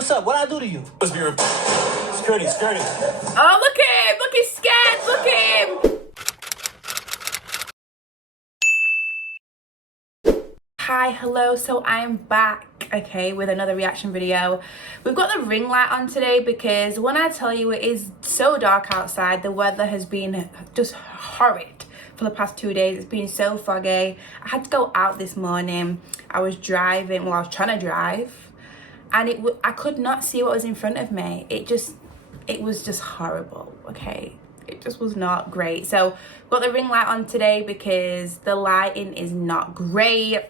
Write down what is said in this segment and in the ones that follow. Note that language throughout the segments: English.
what's up? What'd I do to you? Let's be real. Security. Oh, look at him. Look, he's scared. Look at him. Hi, hello. So I'm back, okay, with another reaction video. We've got the ring light on today because when I tell you it is so dark outside, the weather has been just horrid for the past 2 days. It's been so foggy. I had to go out this morning. I was driving, well, I was trying to drive, and I could not see what was in front of me. It was just horrible, okay? It just was not great. So got the ring light on today because the lighting is not great.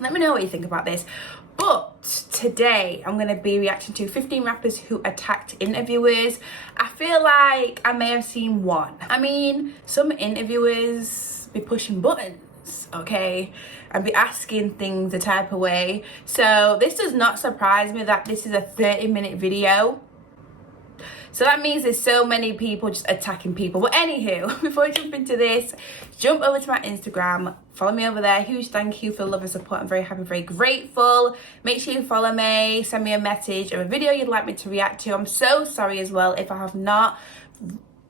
Let me know what you think about this. But today I'm going to be reacting to 15 rappers who attacked interviewers. I feel like I may have seen one. I mean, some interviewers be pushing buttons, okay, and be asking things a type of way. So this does not surprise me that this is a 30-minute video. So that means there's so many people just attacking people. But anywho, before I jump into this, jump over to my Instagram. Follow me over there. Huge thank you for the love and support. I'm very happy, very grateful. Make sure you follow me. Send me a message of a video you'd like me to react to. I'm so sorry as well if I have not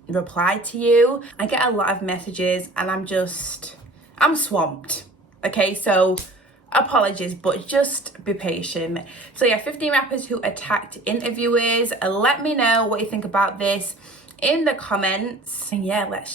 replied to you. I get a lot of messages and I'm swamped. Okay, so apologies, but just be patient. So yeah, 15 rappers who attacked interviewers. Let me know what you think about this in the comments, and yeah, let's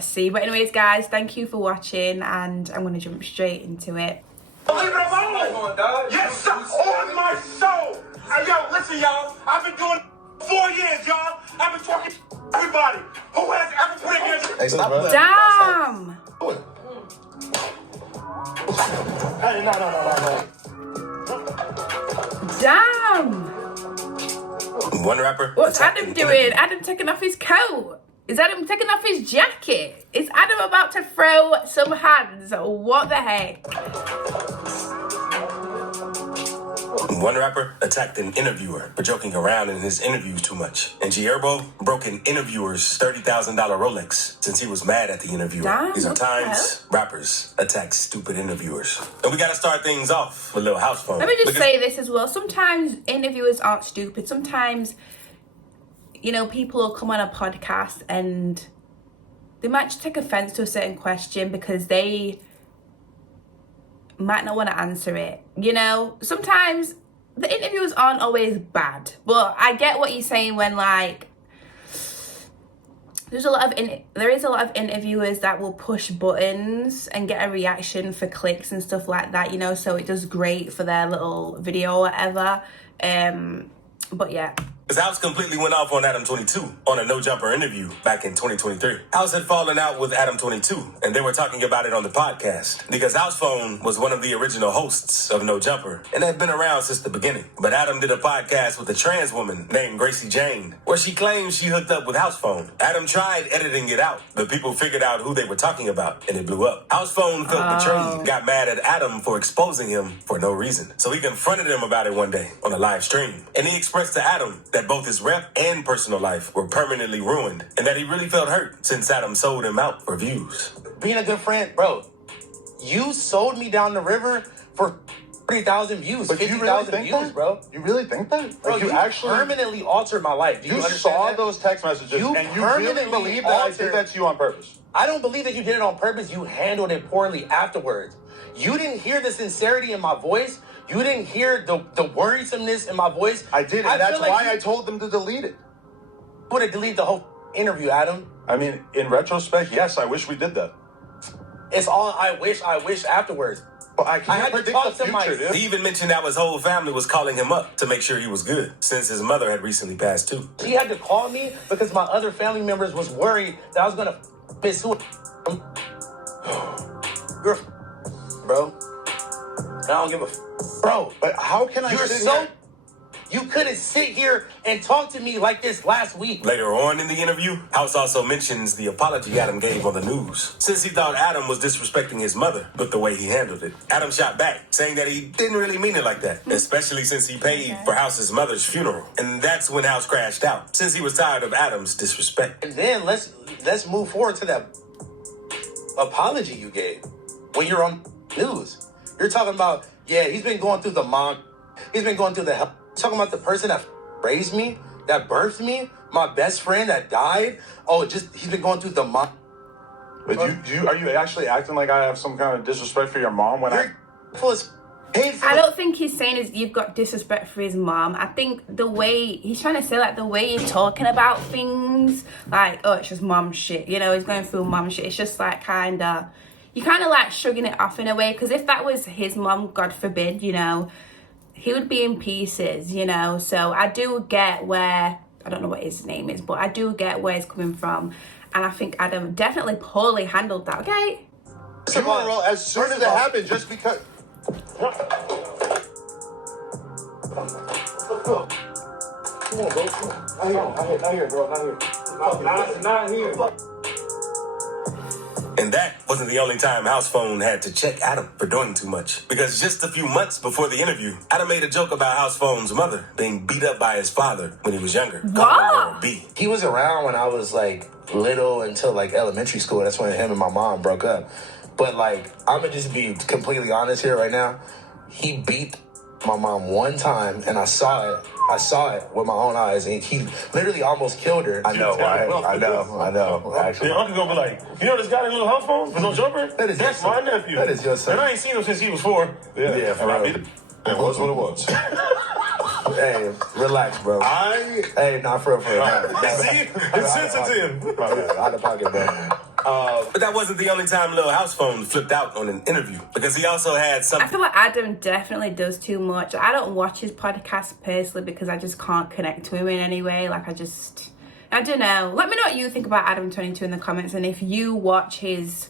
see. But anyways, guys, thank you for watching, and I'm gonna jump straight into it. Leave it alone! Yes, sir, on my soul! Hey, yo, listen, y'all, I've been doing it 4 years, y'all. I've been talking to everybody who has ever put in here. Hey, stop playing. Damn! Hey, no. Damn! One rapper. What's Adam doing? Adam taking off his coat. Is Adam taking off his jacket? Is Adam about to throw some hands? What the heck? One rapper attacked an interviewer for joking around in his interviews too much. And HERBO broke an interviewer's $30,000 Rolex since he was mad at the interviewer. Damn, These are times rappers attack stupid interviewers. And we gotta start things off with a little house phone. Let me just say this as well. Sometimes interviewers aren't stupid. Sometimes, you know, people will come on a podcast and they might just take offense to a certain question because they might not want to answer it. You know, sometimes the interviews aren't always bad, but I get what you're saying when, like, there is a lot of interviewers that will push buttons and get a reaction for clicks and stuff like that, you know, so it does great for their little video or whatever. But yeah. House completely went off on Adam 22 on a No Jumper interview back in 2023. House had fallen out with Adam 22, and they were talking about it on the podcast because House Phone was one of the original hosts of No Jumper and had been around since the beginning. But Adam did a podcast with a trans woman named Gracie Jane where she claims she hooked up with House Phone. Adam tried editing it out, but people figured out who they were talking about, and it blew up. House Phone felt betrayed, got mad at Adam for exposing him for no reason. So he confronted him about it one day on a live stream, and he expressed to Adam that both his rep and personal life were permanently ruined, and that he really felt hurt since Adam sold him out for views. Being a good friend, bro, you sold me down the river for 30,000 views, 50,000 views, bro. You really think that? Bro, like you actually permanently altered my life. Do you saw that? those text messages, and you really believe that I did that to you on purpose? I don't believe that you did it on purpose. You handled it poorly afterwards. You didn't hear the sincerity in my voice. You didn't hear the worrisomeness in my voice. I did, and that's why I told them to delete it. You would have deleted the whole interview, Adam. I mean, in retrospect, yes, I wish we did that. It's all I wish afterwards. But I can't predict the future, dude. He even mentioned how his whole family was calling him up to make sure he was good, since his mother had recently passed too. She had to call me because my other family members was worried that I was gonna miss who. Bro. I don't give a bro. But how can I sit here? You couldn't sit here and talk to me like this last week. Later on in the interview, House also mentions the apology Adam gave on the news, since he thought Adam was disrespecting his mother with the way he handled it. Adam shot back, saying that he didn't really mean it like that, especially since he paid for House's mother's funeral. And that's when House crashed out, since he was tired of Adam's disrespect. And then let's move forward to that apology you gave when you're on news. You're talking about, yeah, he's been going through the he's been going through the health talking about the person that raised me, that birthed me, my best friend that died. Oh, he's been going through the mom. But are you actually acting like I have some kind of disrespect for your mom when I don't think he's saying is you've got disrespect for his mom. I think the way he's trying to say, like, the way you're talking about things, like, oh, it's just mom shit, you know, he's going through mom shit. It's just like you kind of like shrugging it off in a way, because if that was his mom, God forbid, you know, he would be in pieces, you know. So I do get where, I don't know what his name is, but I do get where he's coming from. And I think Adam definitely poorly handled that, okay? As soon as it happened, just because... Come on, bro. Not here, bro. Not here. And that wasn't the only time House Phone had to check Adam for doing too much. Because just a few months before the interview, Adam made a joke about House Phone's mother being beat up by his father when he was younger. Wow. He was around when I was like little until like elementary school. That's when him and my mom broke up. But like, I'm gonna just be completely honest here right now. He beat my mom one time, and I saw it. I saw it with my own eyes, and he literally almost killed her. I know, right? I know. Actually, your uncle gonna be like, you know this guy in little house phone with no jumper? That's my nephew. That is your son. And I ain't seen him since he was 4. Yeah, for real. It was what it was. Hey, relax, bro. Hey, not for real. See? It's sensitive. Out of pocket, bro. But that wasn't the only time Lil House Phone flipped out on an interview, because he also had something. I feel like Adam definitely does too much. I don't watch his podcast personally because I just can't connect to him in any way. Like, I don't know. Let me know what you think about Adam22 in the comments, and if you watch his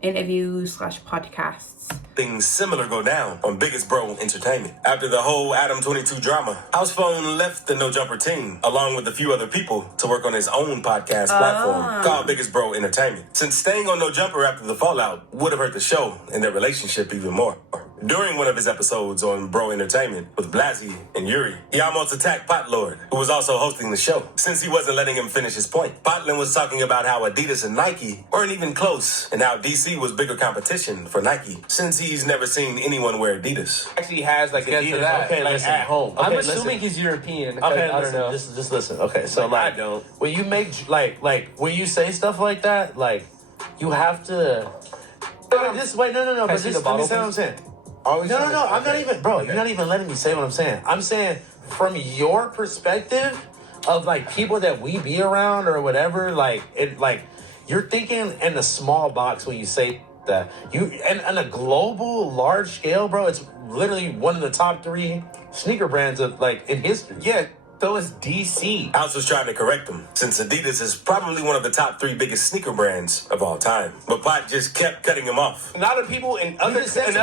interviews / podcasts. Things similar go down on Biggest Bro Entertainment. After the whole Adam22 drama, House Phone left the No Jumper team, along with a few other people, to work on his own podcast platform called Biggest Bro Entertainment. Since staying on No Jumper after the fallout would have hurt the show and their relationship even more. During one of his episodes on Bro Entertainment with Blasey and Yuri, he almost attacked Potlord, who was also hosting the show, since he wasn't letting him finish his point. Potlin was talking about how Adidas and Nike weren't even close, and how DC was bigger competition for Nike, since he's never seen anyone wear Adidas. Actually has like Adidas, okay, like, listen. at home. I'm Okay, assuming he's European. Okay, I don't know. Just listen. Okay, so I don't. When you make like when you say stuff like that, like you have to. No. But this, let me say what I'm saying. No. I'm not even, bro. You're not even letting me say what I'm saying. I'm saying from your perspective of like people that we be around or whatever. Like you're thinking in a small box when you say that. You and on a global, large scale, bro. It's literally one of the top 3 sneaker brands of like in history. Yeah. So is DC. House was trying to correct him, since Adidas is probably one of the top 3 biggest sneaker brands of all time. But Pot just kept cutting him off. A lot of people in other states. What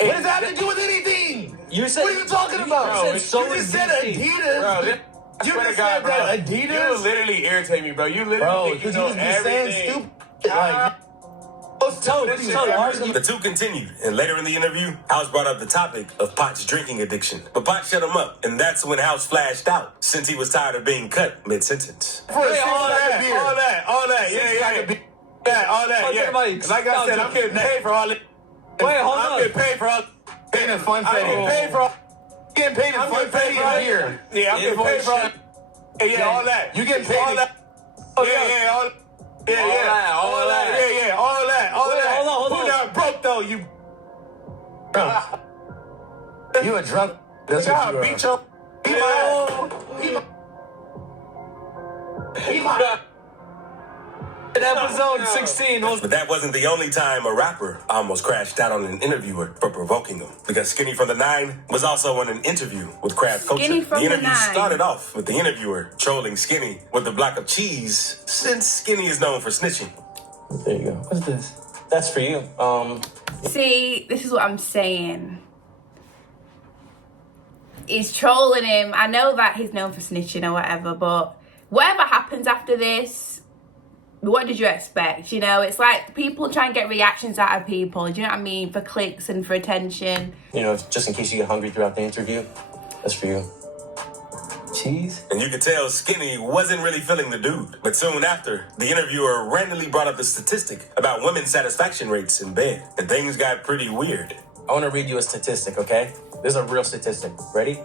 does that have to do with anything? You said. What are you talking about? Bro, you just said Adidas. Bro, You just said that Adidas. You literally irritate me, bro. You literally think you know everything. The two continued, and later in the interview, House brought up the topic of Pot's drinking addiction. But Pot shut him up, and that's when House flashed out, since he was tired of being cut mid-sentence. All that. Yeah, all that, yeah. Like I said, I'm getting paid for all it. Wait, hold on. I'm getting paid for all Paid in fun I'm getting paid for all. Getting paid in fun fetty here. Yeah, I'm getting paid for all. Yeah, all that. You getting paid? All that. Oh, yeah, all that. All that. Hold on. Who not broke though? You. You a drunk? That's what you are. Beat your. Episode 16. But that wasn't the only time a rapper almost crashed out on an interviewer for provoking him, because Skinny from the 9 was also on an interview with Craft Culture. The interview started off with the interviewer trolling Skinny with a block of cheese, since Skinny is known for snitching. There you go. What's this? That's for you. See, this is what I'm saying. He's trolling him. I know that he's known for snitching or whatever, but whatever happens after this, what did you expect? You know, it's like people try and get reactions out of people. Do you know what I mean? For clicks and for attention. You know, just in case you get hungry throughout the interview. That's for you. Cheese? And you could tell Skinny wasn't really feeling the dude. But soon after, the interviewer randomly brought up the statistic about women's satisfaction rates in bed. And things got pretty weird. I want to read you a statistic, okay? This is a real statistic. Ready?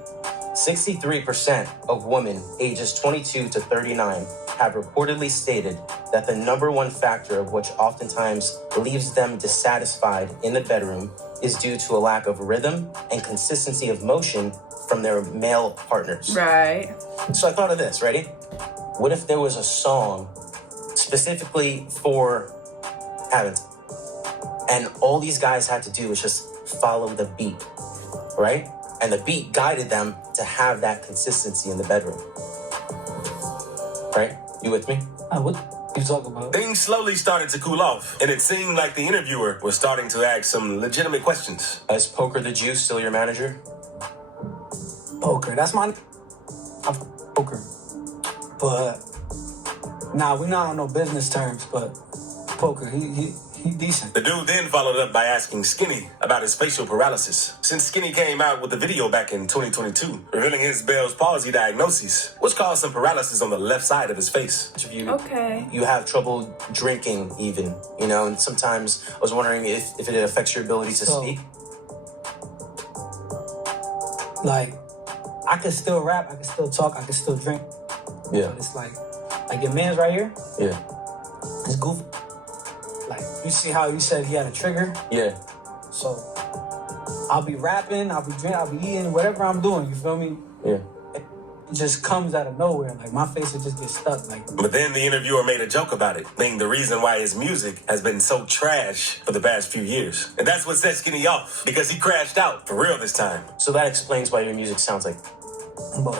63% of women ages 22 to 39 have reportedly stated that the number one factor of which oftentimes leaves them dissatisfied in the bedroom is due to a lack of rhythm and consistency of motion from their male partners. Right. So I thought of this, ready? What if there was a song specifically for having, and all these guys had to do was just follow the beat, right? And the beat guided them to have that consistency in the bedroom. Right? You with me? What you talking about? Things slowly started to cool off, and it seemed like the interviewer was starting to ask some legitimate questions. Is Poker the Jew still your manager? Poker, that's my I'm Poker. But nah, we're not on no business terms, but Poker, he decent. The dude then followed up by asking Skinny about his facial paralysis. Since Skinny came out with the video back in 2022, revealing his Bell's palsy diagnosis, which caused some paralysis on the left side of his face. Okay. You have trouble drinking even, you know, and sometimes I was wondering if it affects your ability to speak. Like, I can still rap, I can still talk, I can still drink. Yeah. But it's like your man's right here, Yeah. it's goofy. Like, you see how you said he had a trigger? Yeah. So, I'll be rapping, I'll be drinking, I'll be eating, whatever I'm doing, you feel me? Yeah. It just comes out of nowhere. Like, my face will just get stuck. Like, But then the interviewer made a joke about it, being the reason why his music has been so trash for the past few years. And that's what set Skinny off, because he crashed out for real this time. So that explains why your music sounds like. boy,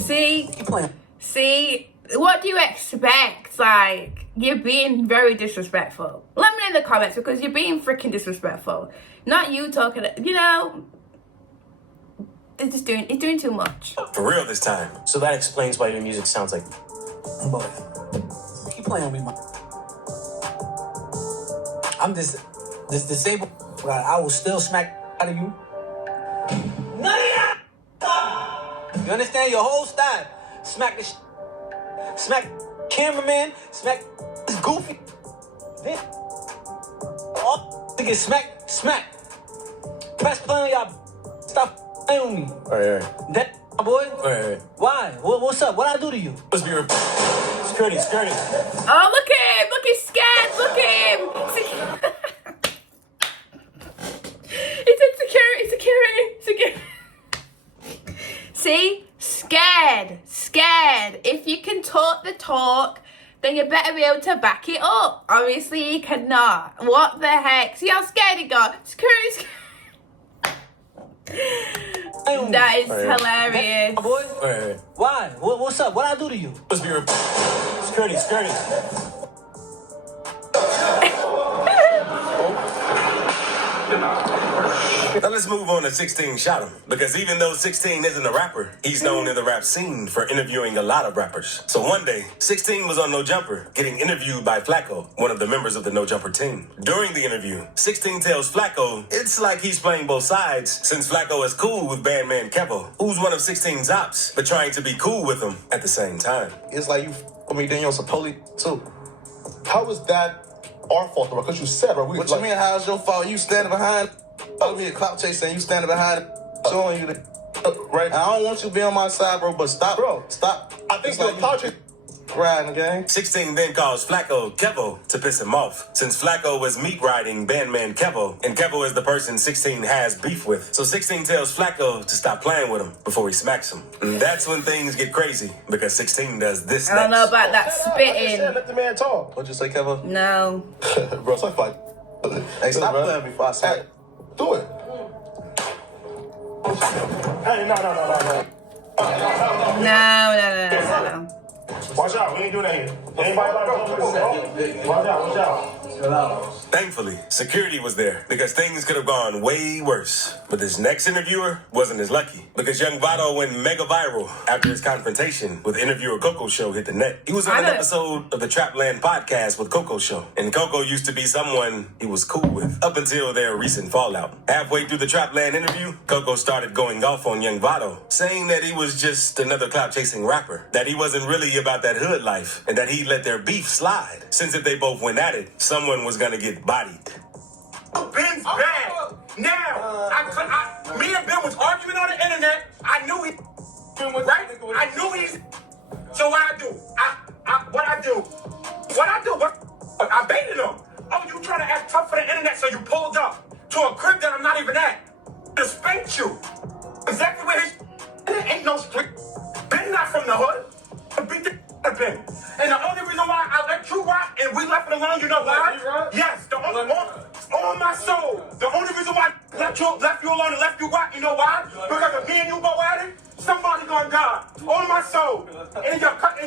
See? you playing. See? What do you expect? Like, you're being very disrespectful. Let me know in the comments because you're being freaking disrespectful. Not you talking, you know. It's doing too much. For real this time. So that explains why your music sounds like. Boy, keep playing with me, man. I'm this disabled, but I will still smack out of you. None of that. You understand? Your whole style. Smack this. Smack cameraman. Smack this goofy. Then all to get smack. Press play on y'all. Stop playing with me. All right. That my boy. All right. Why? What's up? What I do to you? Security. Oh, look at him! Look, he's scared! Look at him! He said security. See? Scared. If you can talk the talk, then you better be able to back it up. Obviously, you cannot. What the heck? See how scared he got? Security. That is hilarious. My boy. All right. Why? What's up? What I do to you? Security. Now let's move on to 16 Shot 'em. Because even though 16 isn't a rapper, he's known in the rap scene for interviewing a lot of rappers. So one day, 16 was on No Jumper, getting interviewed by Flacco, one of the members of the No Jumper team. During the interview, 16 tells Flacco it's like he's playing both sides, since Flacco is cool with bandman Kevo, who's one of 16's ops, but trying to be cool with him at the same time. It's like you with me, then you're supposedly too. How is that our fault, bro? Because you said, bro. What you mean, how's your fault? You standing behind, me a clout chasing, you standing behind, showing you the right? I don't want you to be on my side, bro, but stop, Bro. Stop. I think It's you're like apologizing. riding, gang. 16 then calls Flacco Kevo to piss him off, since Flacco was meat riding bandman Kevo, and Kevo is the person 16 has beef with. So 16 tells Flacco to stop playing with him before he smacks him. And that's when things get crazy, because 16 does this I don't know next. about that spitting. Let the man talk. What'd you say, Kevin? No. Bro, talk like. Hey, stop bro. playing before I say Hey, do it. Hey, no. No. Watch out, we ain't doing that here. Anybody about to watch out. Thankfully, security was there, because things could have gone way worse. But this next interviewer wasn't as lucky, because Young Vado went mega viral after his confrontation with interviewer Coco Show hit the net. He was on an episode of the Trapland podcast with Coco Show, and Coco used to be someone he was cool with, up until their recent fallout. Halfway through the Trapland interview, Coco started going off on Young Vado, saying that he was just another clout-chasing rapper, that he wasn't really about that hood life, and that he let their beef slide, since if they both went at it, someone was gonna get bodied. Ben's bad. Now, me and Ben was arguing on the internet. I knew he right? I knew he's. So what I do? I baited him. Oh, you trying to act tough for the internet, so you pulled up to a crib that I'm not even at to spank you. Exactly where his ain't no street. Ben not from the hood. Beat the Ben. And the only reason why I let you rock and we left it alone, you know why? Yes, on my soul. The only reason why I left you alone and left you rock, you know why? Because if me and you go at it, somebody gonna die. On my soul. In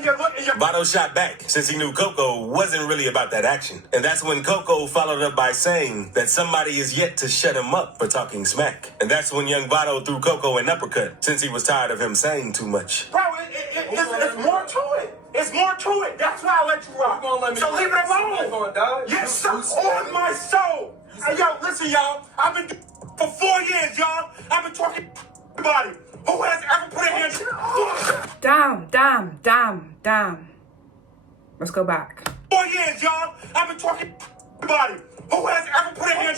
your Vado shot back since he knew Coco wasn't really about that action. And that's when Coco followed up by saying that somebody is yet to shut him up for talking smack. And that's when young Vado threw Coco an uppercut since he was tired of him saying too much. Bro, it's more to it. It's more to it. That's why I let you rock. So leave it alone. Yes, sir. On my soul. Hey, yo, listen, y'all. I've been for 4 years, y'all. I've been talking to everybody who has ever put in Damn. Let's go back. 4 years, y'all. I've been talking to everybody who has ever put in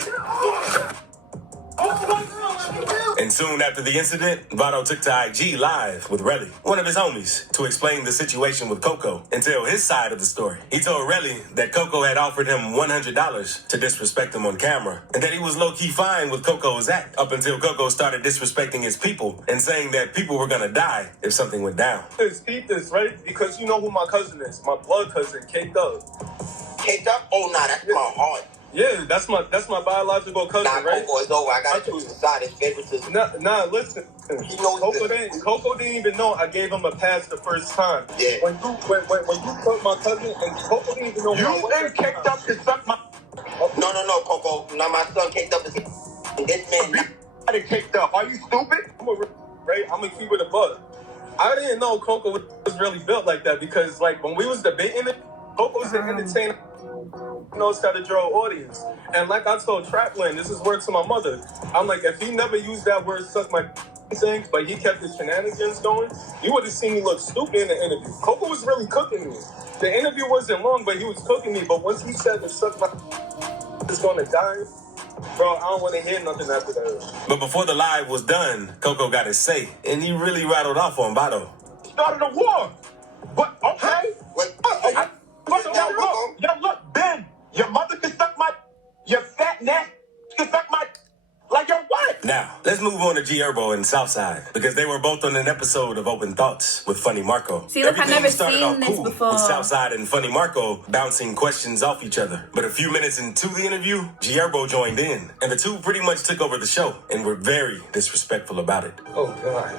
And soon after the incident, Vado took to IG Live with Relly, one of his homies, to explain the situation with Coco and tell his side of the story. He told Relly that Coco had offered him $100 to disrespect him on camera, and that he was low-key fine with Coco's act up until Coco started disrespecting his people and saying that people were gonna die if something went down. Peep this, right? Because you know who my cousin is. My blood cousin, K-Dub. K-Dub? Oh, nah, that's my heart. Yeah, that's my biological cousin, right? Coco, it's over. I gotta choose a side. It's favoritism. Nah, listen. He knows Coco didn't even know I gave him a pass the first time. Yeah. When you put my cousin, and Coco didn't even know You and kicked up to suck my... No, Coco. Now my son kicked up his... This man... I kicked up. Are you stupid? I'm gonna keep it a buck. I didn't know Coco was really built like that because, like, when we was debating it, Coco was an entertainer. Knows how to draw audience. And like I told Trapland, this is word to my mother. I'm like, if he never used that word suck my thing, but he kept his shenanigans going, you would have seen me look stupid in the interview. Coco was really cooking me. The interview wasn't long, but he was cooking me. But once he said the suck my is gonna die, bro, I don't want to hear nothing after that. But before the live was done, Coco got his say, and he really rattled off on Vado. Started a war. But, okay. Wait. Look, Ben, your mother can suck my... Your fat neck can suck my... Like your wife. Now, let's move on to HERBO and Southside, because they were both on an episode of Open Thoughts with Funny Marco. See, look, I've never started seen off this cool before. with Southside and Funny Marco bouncing questions off each other. But a few minutes into the interview, HERBO joined in, and the two pretty much took over the show and were very disrespectful about it. Oh, God.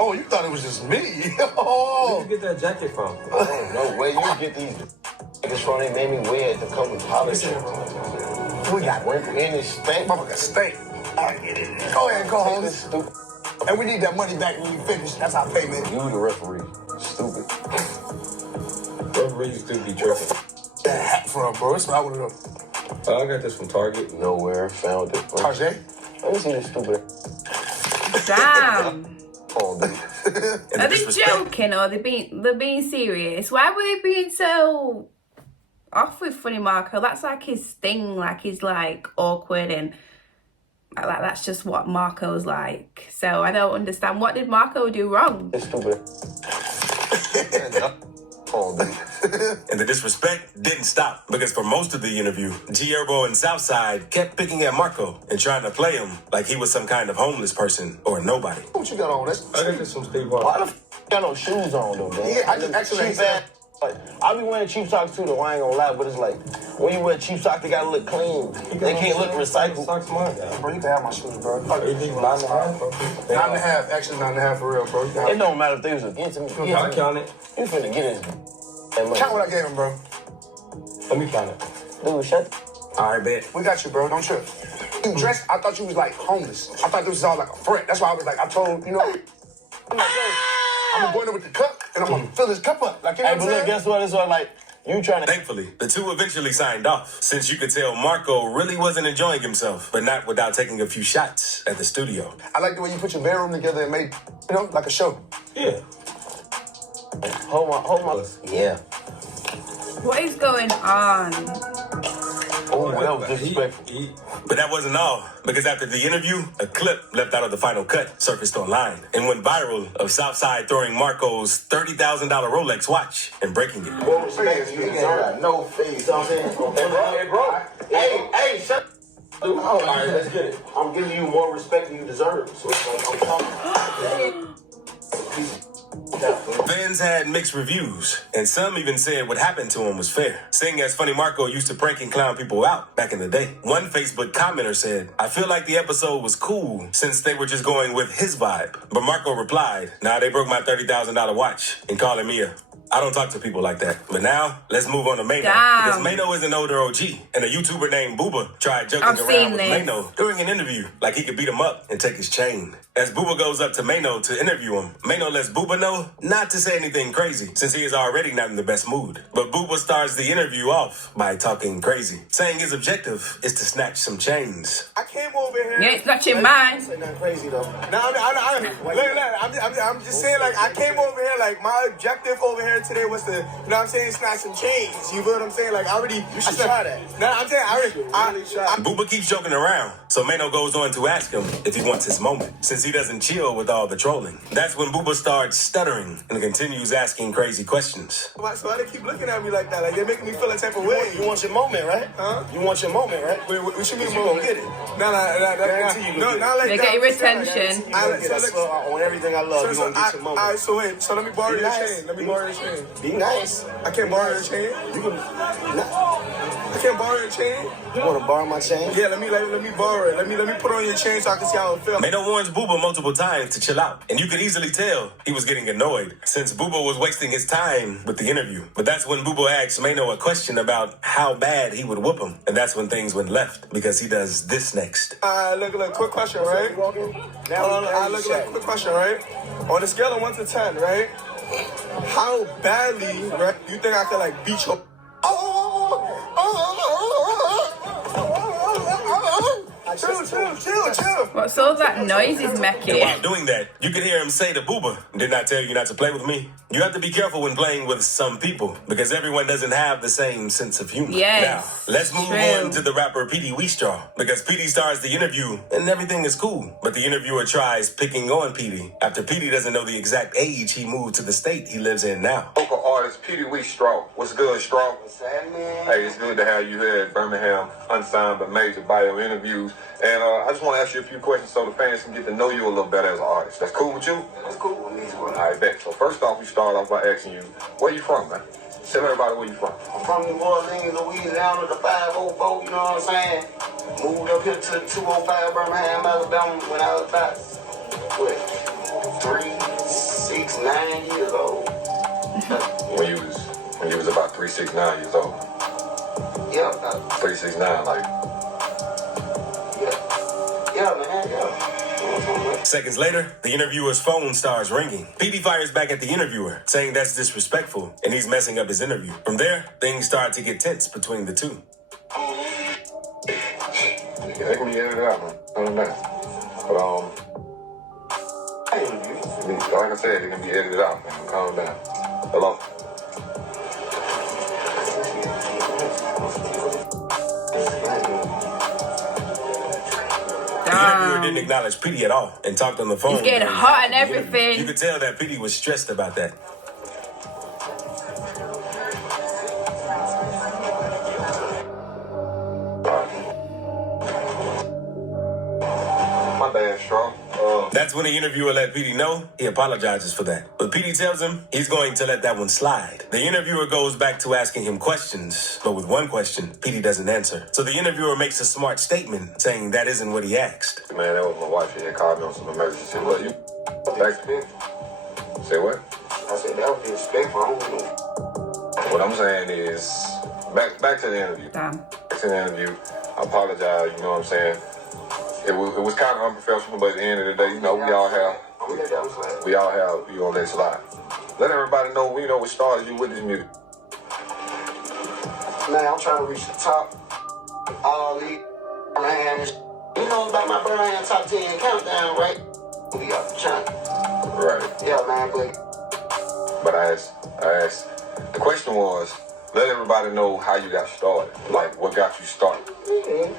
Oh, you thought it was just me? Oh. Where'd you get that jacket from? Oh, no way. You get these niggas from. They made me wear it to come with college. We got wrinkle in this stank. Motherfucker stink. All right, go ahead, go home. Stupid. And we need that money back when you finish. That's our payment. You the referee. Stupid. Referees do be tripping. That hat from, bro. It's not one of them. I got this from Target. Nowhere. Found it. Target? Let me see this stupid. Damn. Oh, dude. Are they joking or they're being serious? Why were they being so off with Funny Marco? That's like his thing. Like he's like awkward and like that's just what Marco's like. So I don't understand. What did Marco do wrong? It's stupid. Oh, dude. And the disrespect didn't stop, because for most of the interview, HERBO and Southside kept picking at Marco and trying to play him like he was some kind of homeless person or nobody. What you got on? That's I got this from Steve Why Harvey. the f got no shoes on, though, man? Yeah, I just actually cheap like, I be wearing cheap socks too, though. I ain't gonna lie, but it's like when you wear cheap socks, they gotta look clean. They can't look recycled. Socks mine. bro, you can have my shoes, bro. You think 9.5, bro? 9.5, actually 9.5 for real, bro. It don't matter if they was against me. I count it. You finna get his. Count what I gave him, bro. Let me count it. Dude, shut. All right, bet. We got you, bro. Don't trip. You dressed, I thought you was like homeless. I thought this was all like a threat. That's why I was like, I told, you know, I'm like, yo, I'm gonna go in there with the cup and I'm gonna fill his cup up. Like, you know what I'm saying? Guess what? It's all like, you trying to. Thankfully, the two eventually signed off, since you could tell Marco really wasn't enjoying himself, but not without taking a few shots at the studio. I like the way you put your bedroom together and made, you know, like a show. Yeah. Hold my. Yeah. What is going on? Oh, that was disrespectful. But that wasn't all, because after the interview, a clip left out of the final cut surfaced online and went viral of Southside throwing Marco's $30,000 Rolex watch and breaking it. More respect you deserve. No face. You know what I'm saying? Hey, bro. Hey, shut dude. All right, let's get it. I'm giving you more respect than you deserve. So it's like, I'm talking. Fans had mixed reviews, and some even said what happened to him was fair, seeing as Funny Marco used to prank and clown people out back in the day. One Facebook commenter said, "I feel like the episode was cool since they were just going with his vibe." But Marco replied, "Nah, they broke my $30,000 watch," and calling me I don't talk to people like that. But now, let's move on to Mano. Because Mano is an older OG, and a YouTuber named Booba tried joking around with Mano during an interview, like he could beat him up and take his chain. As Booba goes up to Mano to interview him, Mano lets Booba know not to say anything crazy, since he is already not in the best mood. But Booba starts the interview off by talking crazy, saying his objective is to snatch some chains. I came over here. You ain't snatching mine. Say nothing crazy though. No, I'm just saying, like, I came over here, like, my objective over here today was to, you know what I'm saying, snatch some chains. You feel what I'm saying? Like, You should try that. No, I'm saying, I really try. Booba keeps joking around, so Mano goes on to ask him if he wants his moment, since he doesn't chill with all the trolling. That's when Booba starts stuttering and continues asking crazy questions. So why they keep looking at me like that? Like, they're making me feel a type of way. You want your moment, right? Huh? You want your moment, right? Wait, what you mean, You gonna get it. No, not like They that. get your attention. On everything I love, you gonna get your moment. Alright, so wait, so let me borrow your chain. Let me borrow your chain. Be nice. I can't borrow your chain. You can. I can't borrow your chain. You wanna borrow my chain? Yeah, let me borrow it. Let me put on your chain so I can see how it feels. Mano warns Booba multiple times to chill out, and you could easily tell he was getting annoyed since Booba was wasting his time with the interview. But that's when Booba asked Mano a question about how bad he would whoop him, and that's when things went left because he does this next. Look, quick question, right? Quick question, right? On a scale of 1 to 10, right? How badly, right, you think I could, like, beat your... Chill. What's all that noise he's making? And while doing that, you could hear him say to Booba, "Didn't I tell you not to play with me?" You have to be careful when playing with some people because everyone doesn't have the same sense of humor. Yes, now, let's move on to the rapper Petey Weestraw because Petey starts the interview and everything is cool. But the interviewer tries picking on Petey after Petey doesn't know the exact age he moved to the state he lives in now. Local artist Petey Weestraw. What's good, Straw? Hey, it's good to have you here at Birmingham Unsigned but Major Bio Interviews. And I just want to ask you a few questions so the fans can get to know you a little better as an artist. That's cool with you? That's cool with me. I bet. So first off, we start off by asking you, where you from, man? Tell everybody where you from. I'm from New Orleans, Louisiana, the 504, you know what I'm saying? Moved up here to 205 Birmingham, Alabama when I was about, 3, 6, 9 years old. When you was about 3, 6, 9 years old. Yeah. 3, 6, 9, like. Yeah, man, yeah. Seconds later, the interviewer's phone starts ringing. Petey fires back at the interviewer, saying that's disrespectful and he's messing up his interview. From there, things start to get tense between the two. They're gonna be edited out, man. I don't know. But like I said, they're gonna be edited out, man. Calm down. Hello. The interviewer didn't acknowledge Petey at all and talked on the phone. He's getting hot and everything. You could tell that Petey was stressed about that. My bad, Straw. That's when the interviewer let Petey know he apologizes for that. But Petey tells him he's going to let that one slide. The interviewer goes back to asking him questions, but with one question, Petey doesn't answer. So the interviewer makes a smart statement saying that isn't what he asked. Man, that was my wife. She had called me on some emergency. She said, "What, you back to me?" Say what? I said, that would be respectful. I don't know. What I'm saying is, back to the interview. Damn. Back to the interview. I apologize, you know what I'm saying? It was kind of unprofessional, but at the end of the day, you know, we all have, you on that slide. Let everybody know, we know what started you with this music. Man, I'm trying to reach the top. All these hands. You know about my Birmingham top 10 countdown, right? We up the channel. Right. Yeah, man, But I asked, the question was, let everybody know how you got started. Like, what got you started. Mm-hmm.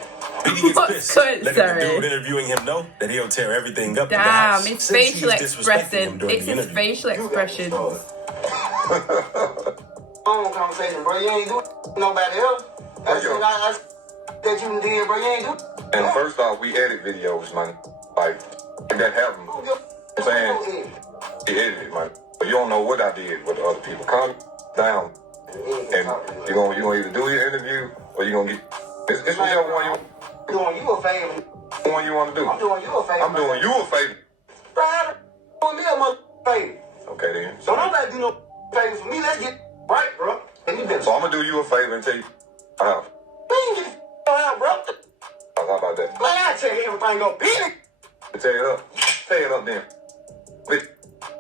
Petey gets What's pissed, good, letting the sorry? dude interviewing him know that he'll tear everything up in the Damn, house. it's since he's facial disrespecting him expression. during It's the his interview. facial expression. Phone conversation, bro. You ain't do nobody else. That's what I that you did, bro. You ain't do. And first off, we edit videos, man. Like, that happened. I'm saying, he edited, man. But you don't know what I did with the other people. Calm down. And you're gonna either do your interview or you're gonna get. It's whichever one I'm doing you a favor. one you want to do. I'm doing you a favor. I'm doing you a favor. Bro, how the doing me a motherfucking favor? Okay, then. So don't let do no favors for me. Let's get right, bro. And you been So I'm gonna do you a favor and tell you how. Man, get the out, bro. How about that? Man, I tell you everything go Petey. Tear it up. Tear it up then.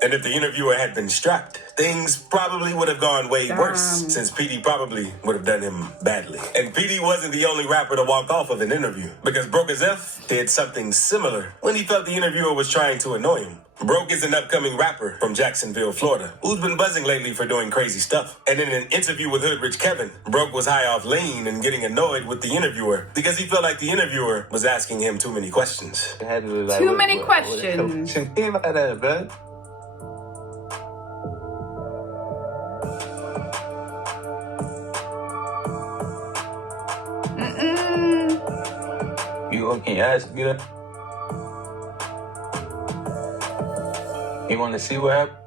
And if the interviewer had been strapped, things probably would have gone way worse, since Petey probably would have done him badly. And Petey wasn't the only rapper to walk off of an interview, because Broke as F did something similar when he felt the interviewer was trying to annoy him. Broke is an upcoming rapper from Jacksonville, Florida, who's been buzzing lately for doing crazy stuff. And in an interview with Hood Rich Kevin, Broke was high off lean and getting annoyed with the interviewer because he felt like the interviewer was asking him too many questions. Too many questions. Came like that, man. Can you ask me that? You want to see what happened?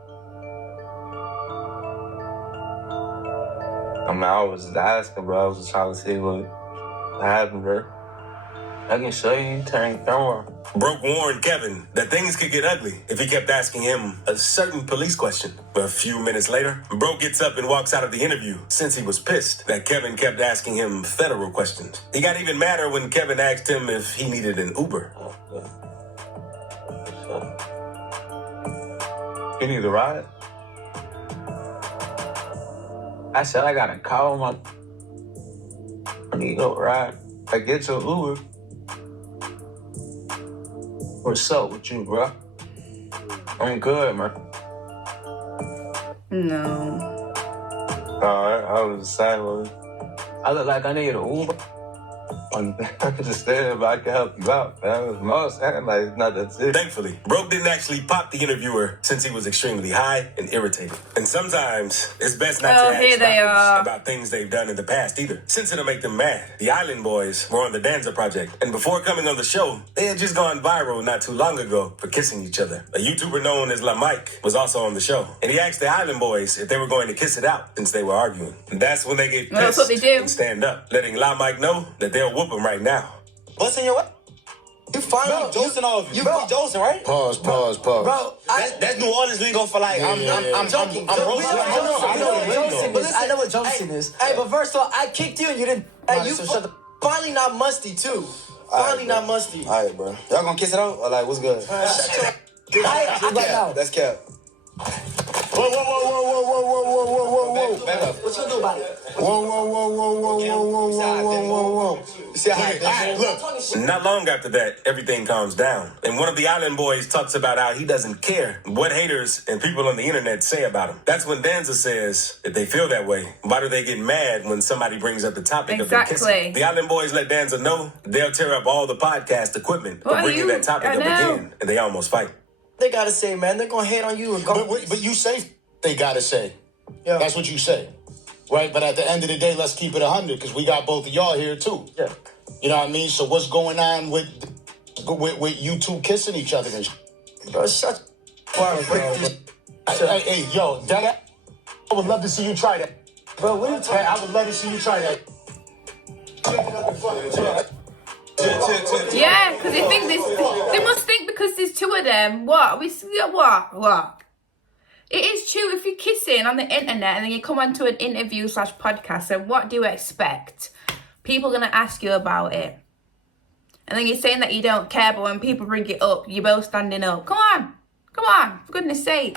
I mean, I was asking, bro. I was just trying to see what happened, bro. I can show you. Turn the camera. Broke warned Kevin that things could get ugly if he kept asking him a certain police question. But a few minutes later, Broke gets up and walks out of the interview since he was pissed that Kevin kept asking him federal questions. He got even madder when Kevin asked him if he needed an Uber. You need a ride? I said I gotta call my. I need a ride. I get your Uber. What's up with you, bro? I'm good, man. No. Alright, I was silent. I look like I need an Uber. I'm just saying, but I can help you out, man. Most like it's not that serious. Thankfully, Broke didn't actually pop the interviewer since he was extremely high and irritated. And sometimes it's best not to ask rappers about things they've done in the past either, since it'll make them mad. The Island Boys were on the Danza Project, and before coming on the show, they had just gone viral not too long ago for kissing each other. A YouTuber known as La Mike was also on the show, and he asked the Island Boys if they were going to kiss it out since they were arguing. And that's when they get pissed that's what they do. and stand up, letting La Mike know that they'll whoop him right now. What's in your way? You finally dosing all of you. You dosing, right? Pause. Bro, That's New Orleans lingo for like, I'm joking. I'm roasting. I know what Joseph is. Hey, but first of all, I kicked you and you didn't. Hey, you finally not musty too. Finally not musty. All right, bro. Y'all gonna kiss it out or like what's good? Right now. That's cap. Whoa. Back up. What you gonna do about it? Whoa. See how Look. Not long after that, everything calms down. And one of the Island Boys talks about how he doesn't care what haters and people on the internet say about him. That's when Danza says, if they feel that way, why do they get mad when somebody brings up the topic of them kissing? The Island Boys let Danza know they'll tear up all the podcast equipment for bringing that topic up again, and they almost fight. They gotta say, man, they're gonna hate on you regardless. But you say they gotta say. Yeah. That's what you say. Right? But at the end of the day, let's keep it 100 because we got both of y'all here too. Yeah. You know what I mean? So what's going on with you two kissing each other and Bro, shut Hey, yo, that I would love to see you try that. Bro, what are you talking I would love to see you try that. Yeah, because they think they must think because there's two of them. What? What? It is true if you're kissing on the internet and then you come onto an interview / podcast, and what do you expect? People are going to ask you about it. And then you're saying that you don't care, but when people bring it up, you're both standing up. Come on, for goodness sake.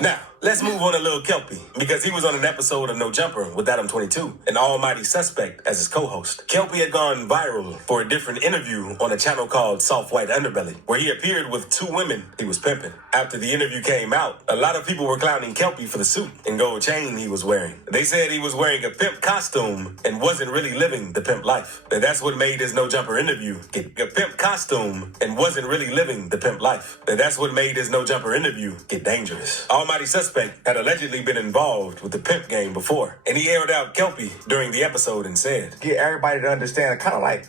Now, let's Let's move on to Lil Kelpie, because he was on an episode of No Jumper with Adam 22, an almighty suspect as his co-host. Kelpie had gone viral for a different interview on a channel called Soft White Underbelly, where he appeared with 2 women he was pimping. After the interview came out, a lot of people were clowning Kelpie for the suit and gold chain he was wearing. They said he was wearing a pimp costume and wasn't really living the pimp life. And that's what made his No Jumper interview get a pimp costume and wasn't really living the pimp life. And that's what made his No Jumper interview get dangerous. Almighty suspect had allegedly been involved with the pimp game before, and he aired out Kelpie during the episode and said, "Get everybody to understand, kind of like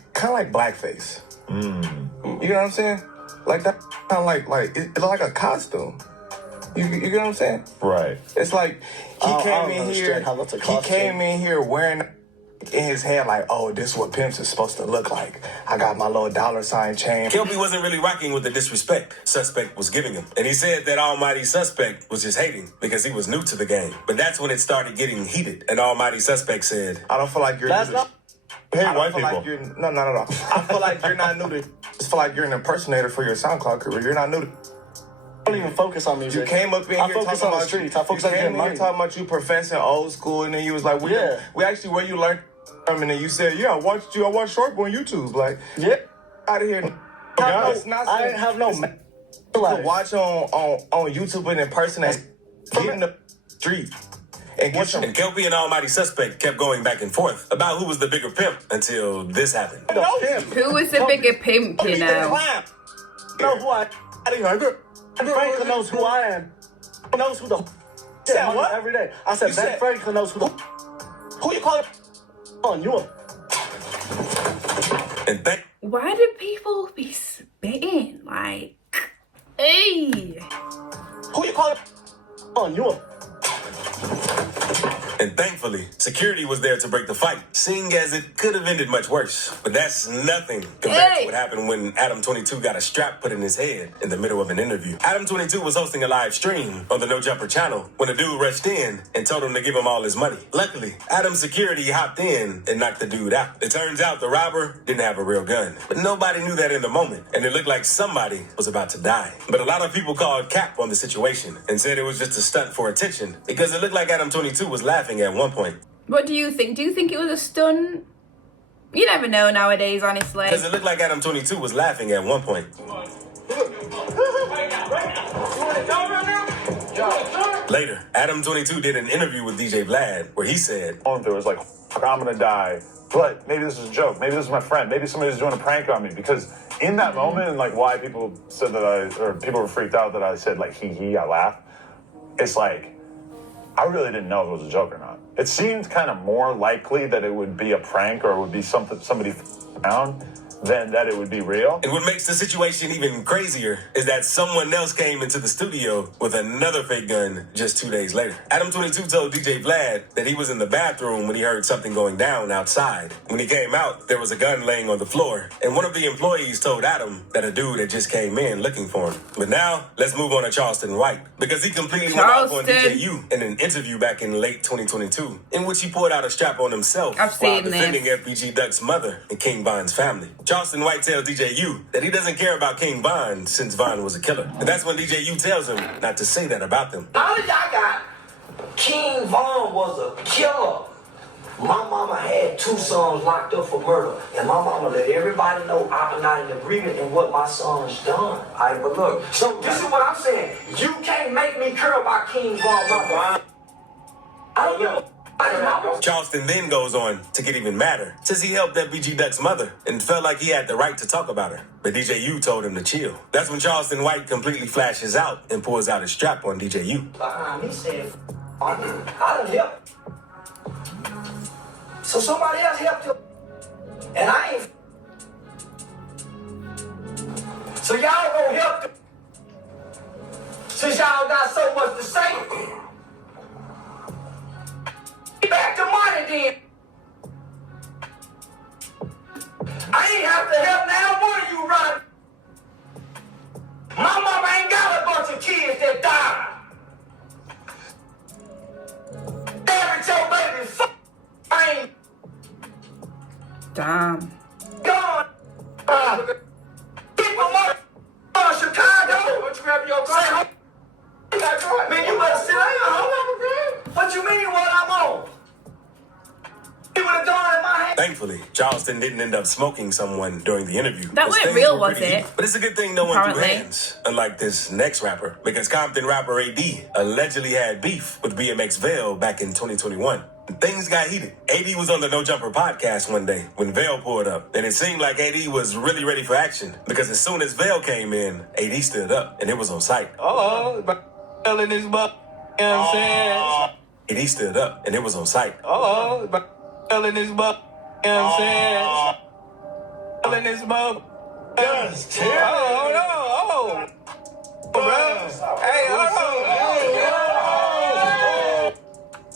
blackface. You know what I'm saying? Like that, kind of like it's like a costume. You get what I'm saying? Right. It's like he came in here wearing in his head like, oh, this is what pimps is supposed to look like. I got my little $ chain." Kelpie wasn't really rocking with the disrespect suspect was giving him, and he said that almighty suspect was just hating because he was new to the game. But that's when it started getting heated, and almighty suspect said, "I don't feel like you're That's not white people. like you're no. I feel like you're not new to. I just feel like you're an impersonator for your SoundCloud career. You're not new to. I don't even focus on music. You came up in here focus talking on the about streets. I focus on getting money. talking about you professing old school, and then you was like, we actually where you learned from, and then you said, I watched Sharp on YouTube. Like, out of here. I didn't have no to watch on YouTube and in person and get in the street. And Kelpie and almighty suspect kept going back and forth about who was the bigger pimp until this happened. Who was the bigger pimp, you know? Know who I am. Franklin knows who I am. He knows who the said what? every day. I said Ben Franklin knows who the who you call it on you. And why do people be spitting? Like, hey. Who you call it on you. And thankfully, security was there to break the fight, seeing as it could have ended much worse. But that's nothing compared to what happened when Adam 22 got a strap put in his head in the middle of an interview. Adam 22 was hosting a live stream on the No Jumper channel when a dude rushed in and told him to give him all his money. Luckily, Adam's security hopped in and knocked the dude out. It turns out the robber didn't have a real gun, but nobody knew that in the moment, and it looked like somebody was about to die. But a lot of people called cap on the situation and said it was just a stunt for attention because it looked like Adam 22 was laughing at one point. What do you think? Do you think it was a stunt? You never know nowadays, honestly. Because it looked like Adam 22 was laughing at one point. Later, Adam 22 did an interview with DJ Vlad where he said, There was like, I'm gonna die, but maybe this is a joke. Maybe this is my friend. Maybe somebody's doing a prank on me. Because in that moment, and like why people said that people were freaked out that I said like hee, I laughed. It's like, I really didn't know if it was a joke or not. It seemed kind of more likely that it would be a prank or it would be somebody found than that it would be real. And what makes the situation even crazier is that someone else came into the studio with another fake gun just 2 days later. Adam 22 told DJ Vlad that he was in the bathroom when he heard something going down outside. When he came out, there was a gun laying on the floor, and one of the employees told Adam that a dude had just came in looking for him. But now, let's move on to Charleston White, because he completely went off on DJU in an interview back in late 2022, in which he pulled out a strap on himself while defending FBG Duck's mother and King Von's family. Charleston White tells DJU that he doesn't care about King Von since Von was a killer. And that's when DJU tells him not to say that about them. All y'all got King Von was a killer. My mama had 2 sons locked up for murder. And my mama let everybody know I'm not in agreement in what my son's done. All right, but look, so this is what I'm saying. You can't make me care about King Von. I don't know. Charleston then goes on to get even madder, since he helped FBG Duck's mother and felt like he had the right to talk about her. But DJU told him to chill. That's when Charleston White completely flashes out and pulls out his strap on DJU. He said, I done helped. So somebody else helped him. And I ain't. So y'all gonna help them. Since y'all got so much to say. Back to money then. I ain't have to help now one of you run. My mama ain't got a bunch of kids that died. Damn it, your baby, fuck. I ain't. Damn. Gone. People Chicago. Why don't you grab your car? Man, you better sit down. mean what I'm on? He would have thrown it in my hand. Thankfully, Charleston didn't end up smoking someone during the interview. That His wasn't things real, were was pretty it? heated. But it's a good thing no one threw Apparently. hands, unlike this next rapper, because Compton rapper AD allegedly had beef with BMX Vail back in 2021. And things got heated. AD was on the No Jumper podcast one day when Vail pulled up, and it seemed like AD was really ready for action, because as soon as Vail came in, AD stood up, and it was on sight. Oh, but in his butt. You know what I'm saying? AD stood up, and it was on sight. Oh, but in his butt. You know what I'm saying? In his butt. Yes, Oh, bro. Hey,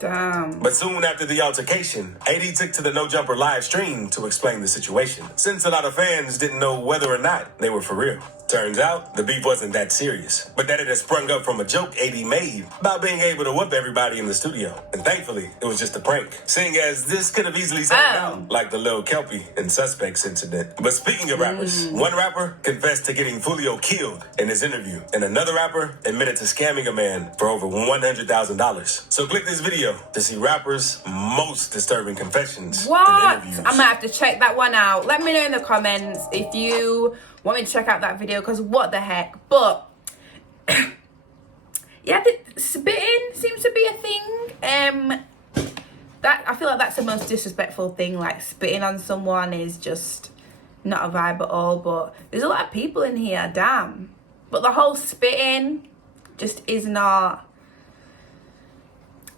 Damn. But soon after the altercation, AD took to the No Jumper live stream to explain the situation, since a lot of fans didn't know whether or not they were for real. Turns out, the beef wasn't that serious, but that it had sprung up from a joke AD made about being able to whoop everybody in the studio. And thankfully, it was just a prank, seeing as this could have easily sounded out like the Lil Kelpie and Suspects incident. But speaking of rappers, one rapper confessed to getting Fulio killed in his interview, and another rapper admitted to scamming a man for over $100,000. So click this video to see rappers' most disturbing confessions What? in interviews. I might have to check that one out. Let me know in the comments if you want me to check out that video, because what the heck. But yeah, the spitting seems to be a thing. That I feel like that's the most disrespectful thing. Like, spitting on someone is just not a vibe at all. But there's a lot of people in here, damn. But the whole spitting just is not,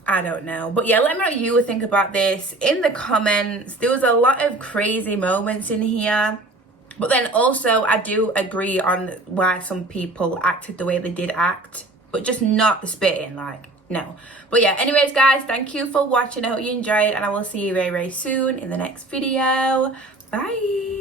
I don't know. But yeah, let me know what you would think about this in the comments. There was a lot of crazy moments in here. But then also, I do agree on why some people acted the way they did act. But just not the spitting, like, no. But yeah, anyways, guys, thank you for watching. I hope you enjoyed. And I will see you very, very soon in the next video. Bye.